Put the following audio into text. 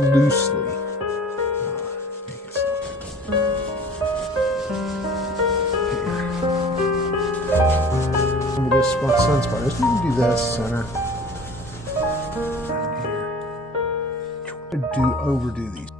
loosely. This spot sunspot. You can do this center. Right here. Overdo these.